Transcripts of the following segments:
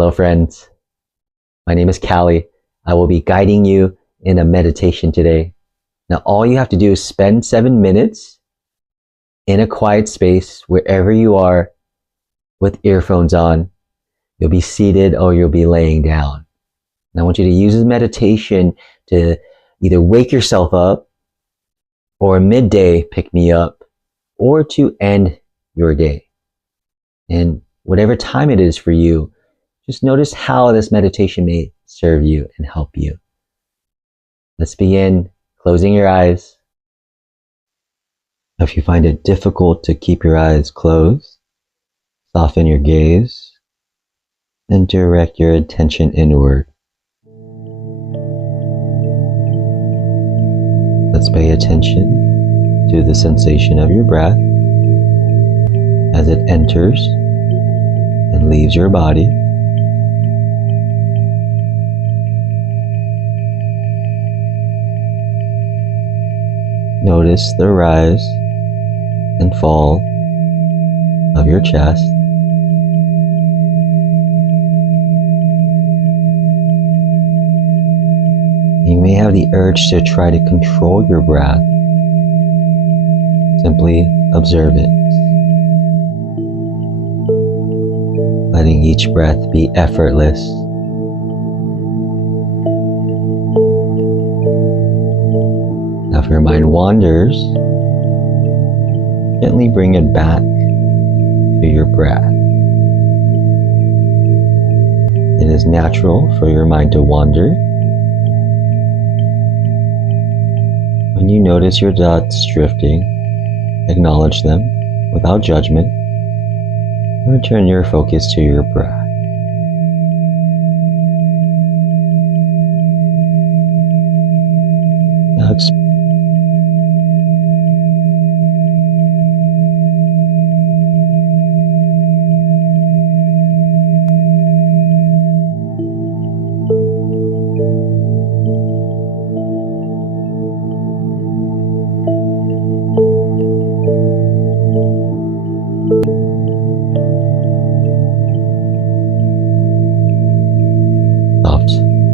Hello friends, my name is Cali. I will be guiding you in a meditation today. Now all you have to do is spend 7 minutes in a quiet space wherever you are with earphones on. You'll be seated or you'll be laying down. And I want you to use this meditation to either wake yourself up or midday pick me up or to end your day. And whatever time it is for you, just notice how this meditation may serve you and help you. Let's begin closing your eyes. If you find it difficult to keep your eyes closed, soften your gaze and direct your attention inward. Let's pay attention to the sensation of your breath as it enters and leaves your body. Notice the rise and fall of your chest. You may have the urge to try to control your breath. Simply observe it, letting each breath be effortless. Now if your mind wanders, gently bring it back to your breath. It is natural for your mind to wander. When you notice your thoughts drifting, acknowledge them without judgment and return your focus to your breath. Now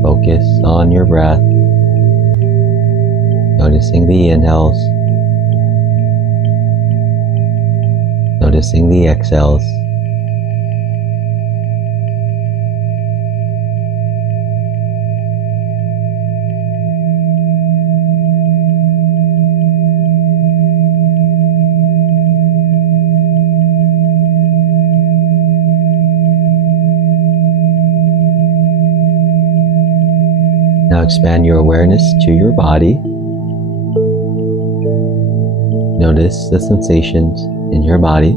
focus on your breath, noticing the inhales, noticing the exhales. Now expand your awareness to your body. Notice the sensations in your body,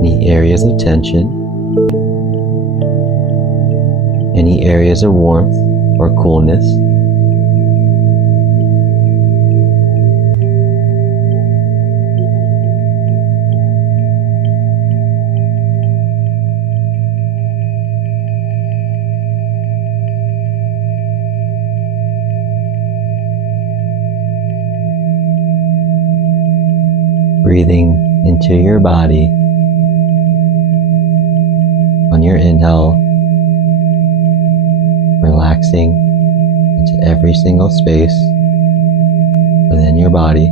any areas of tension, any areas of warmth or coolness. Breathing into your body on your inhale, relaxing into every single space within your body.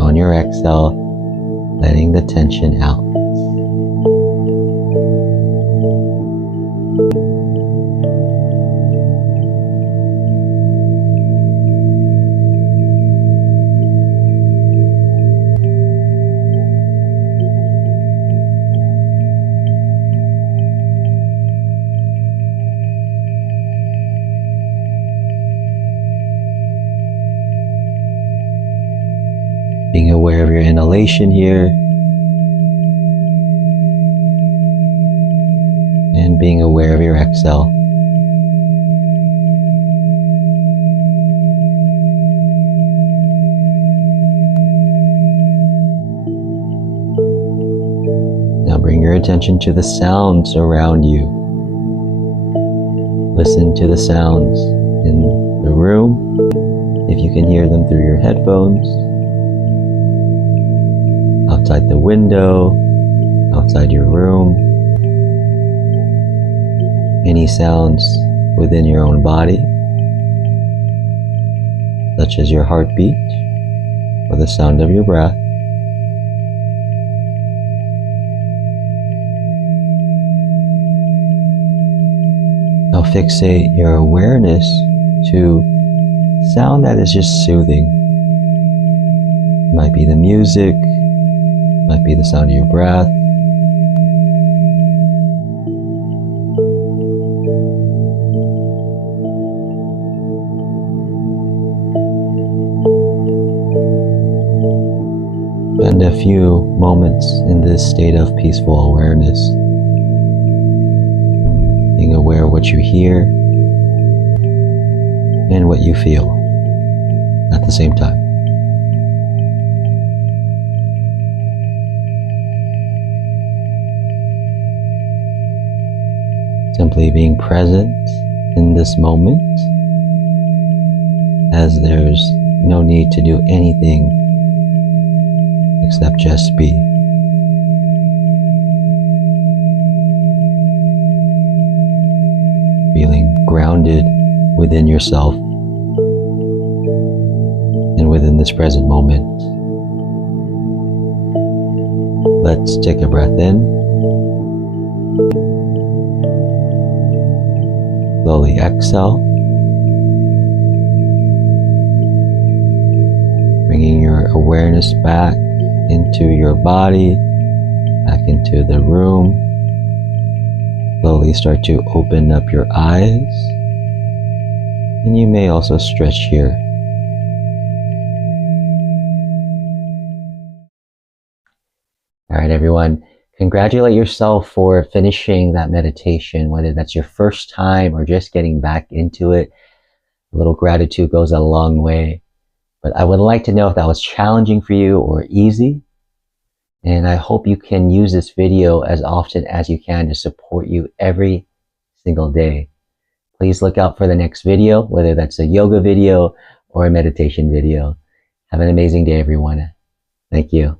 On your exhale, letting the tension out. Being aware of your inhalation here and being aware of your exhale. Now bring your attention to the sounds around you. Listen to the sounds in the room, if you can hear them through your headphones, outside the window, outside your room, any sounds within your own body, such as your heartbeat or the sound of your breath. Now fixate your awareness to sound that is just soothing. It might be the music, it might be the sound of your breath. Spend a few moments in this state of peaceful awareness, being aware of what you hear and what you feel at the same time. Simply being present in this moment, as there's no need to do anything except just be. Feeling grounded within yourself and within this present moment. Let's take a breath in. Slowly exhale. Bringing your awareness back into your body, back into the room. Slowly start to open up your eyes, and you may also stretch here. All right, everyone, congratulate yourself for finishing that meditation, whether that's your first time or just getting back into it. A little gratitude goes a long way. But I would like to know if that was challenging for you or easy. And I hope you can use this video as often as you can to support you every single day. Please look out for the next video, whether that's a yoga video or a meditation video. Have an amazing day, everyone. Thank you.